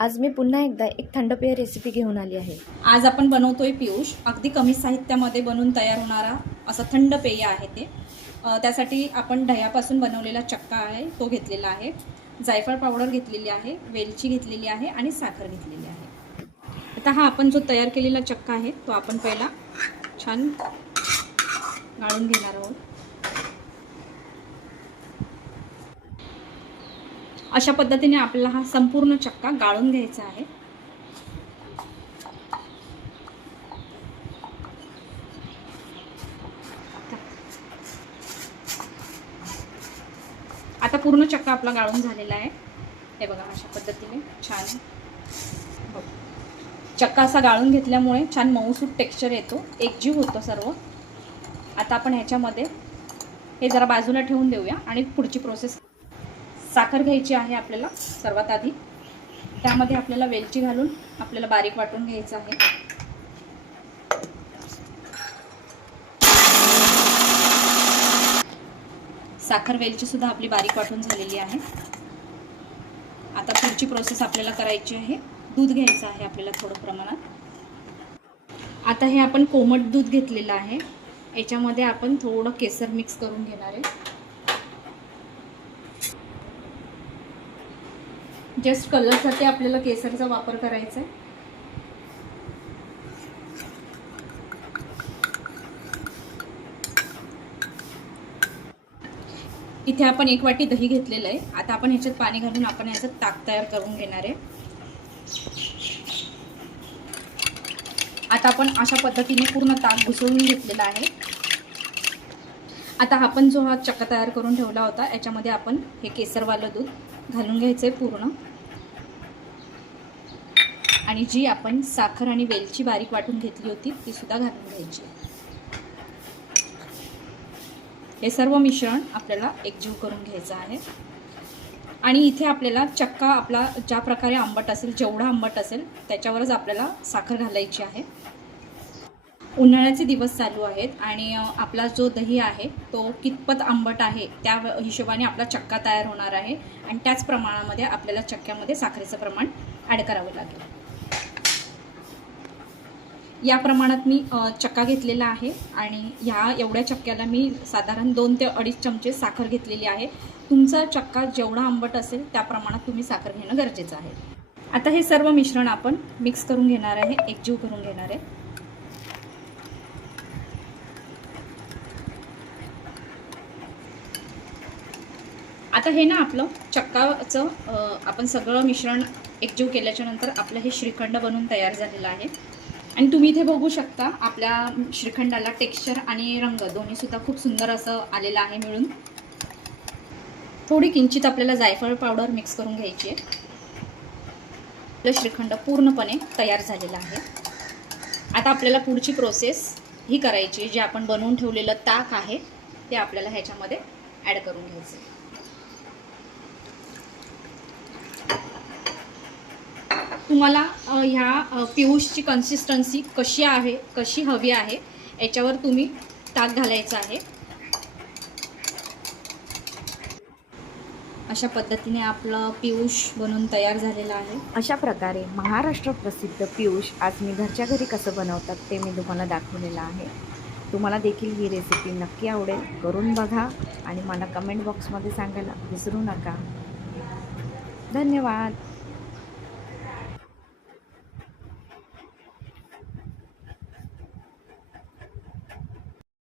आज मी पुन्हा एकदा एक थंड पेय रेसिपी घेऊन आली आहे। आज आपण बनवतोय पियुष, अगदी कमी साहित्यामध्ये बनवून तयार होणारा असं थंड पेय आहे ते। त्यासाठी आपण दह्यापासून बनवलेला चक्का आहे तो घेतलेला आहे, जायफळ पावडर घेतलेली आहे, वेलची घेतलेली आहे आणि साखर घेतलेली आहे। आता हा आपण जो तयार केलेला चक्का आहे तो आपण पहिला छान गाळून घेणार आहोत। अशा पद्धतीने आपल्याला हा संपूर्ण चक्का गाळून घ्यायचा आहे। आता पूर्ण चक्का आपला गाळून झालेला आहे। हे बघा अशा पद्धतीने छान चक्का असा गाळून घेतल्यामुळे छान मऊसूत टेक्स्चर येतो, एकजीव होतो सर्व। आता आपण ह्याच्यामध्ये हे जरा बाजूला ठेवून देऊया आणि पुढची प्रोसेस। साखर घ्यायची आहे आपल्याला सर्वात आधी, त्यामध्ये आपल्याला वेलची घालून आपल्याला बारीक वाटून घ्यायचं आहे। साखर वेलची सुद्धा आपली बारीक वाटून झालेली आहे। आता पुढची प्रोसेस आपल्याला करायची आहे, दूध घ्यायचं आहे आपल्याला थोडं प्रमाणात। आता हे आपण कोमट दूध घेतलेलं आहे, याच्यामध्ये आपण थोडं केसर मिक्स करून घेणार आहे। जस्ट कलरसाठी आपल्याला केसरचा वापर करायचा आहे। इथे आपण 1 वाटी दही घेतलेलं आहे। आता आपण ह्याच्यात पाणी घालून आपण ह्याचं ताक तयार करून घेणार आहे। आता आपण अशा पद्धतीने पूर्ण ताक घुसळून घेतलेला आहे। आता आपण जो हा चक्का तयार करून ठेवला होता याच्यामध्ये आपण हे केसरवालं दूध घालून घ्यायचंय पूर्ण, आणि जी आपण साखर आणि वेलची बारीक वाटून घेतली होती ती सुद्धा घालून घ्यायची। हे सर्व मिश्रण आपल्याला एकजीव करून घ्यायचं आहे। आणि इथे आपल्याला चक्का आपला ज्या प्रकारे आंबट असेल, जेवढा आंबट असेल त्याच्यावरच आपल्याला साखर घालायची आहे। उन्हाळ्याचे दिवस चालू आहेत आणि आपला जो दही आहे तो कितपत आंबट आहे त्या हिशोबाने आपला चक्का तयार होणार आहे, आणि त्याच प्रमाणामध्ये आपल्याला चक्क्यामध्ये साखरेचं प्रमाण ॲड करावं लागेल। या प्रमाणात मी चक्का घेतलेला आहे, आणि ह्या एवढ्या चक्क्याला मी साधारण 2 ते 2.5 चमचे साखर घेतलेली आहे। तुमचा चक्का जेवढा आंबट असेल त्या प्रमाणात तुम्ही साखर घेणं गरजेचं आहे। आता हे सर्व मिश्रण आपण मिक्स करून घेणार आहे, एकजीव करून घेणार आहे। आता हे ना आपलं चक्काचं आपण सगळं मिश्रण एकजीव केल्याच्या नंतर आपलं हे श्रीखंड बनवून तयार झालेलं आहे। आणि तुम्ही इथे बघू शकता आपल्या श्रीखंडाला टेक्स्चर आणि रंग दोन्ही सुद्धा खूप सुंदर असं आलेलं आहे मिळून। थोडी किंचित आपल्याला जायफळ पावडर मिक्स करून घ्यायची आहे। आपलं श्रीखंड पूर्णपणे तयार झालेलं आहे। आता आपल्याला पुढची प्रोसेस ही करायची, जे आपण बनवून ठेवलेलं ताक आहे ते आपल्याला ह्याच्यामध्ये ॲड करून घ्यायचं। तुम्हाला ह्या पियुषची कन्सिस्टन्सी कशी हवी आहे याच्यावर तुम्ही ताक घालायचं आहे। अशा पद्धतीने आपलं पियुष बनवून तयार झालेलं आहे। अशा प्रकारे महाराष्ट्र प्रसिद्ध पियुष आज मी घरच्या घरी कसं बनवतात ते मी तुम्हाला दाखवलेलं आहे। तुम्हाला देखील ही रेसिपी नक्की आवडेल, करून बघा आणि मला कमेंट बॉक्समध्ये सांगायला विसरू नका। धन्यवाद।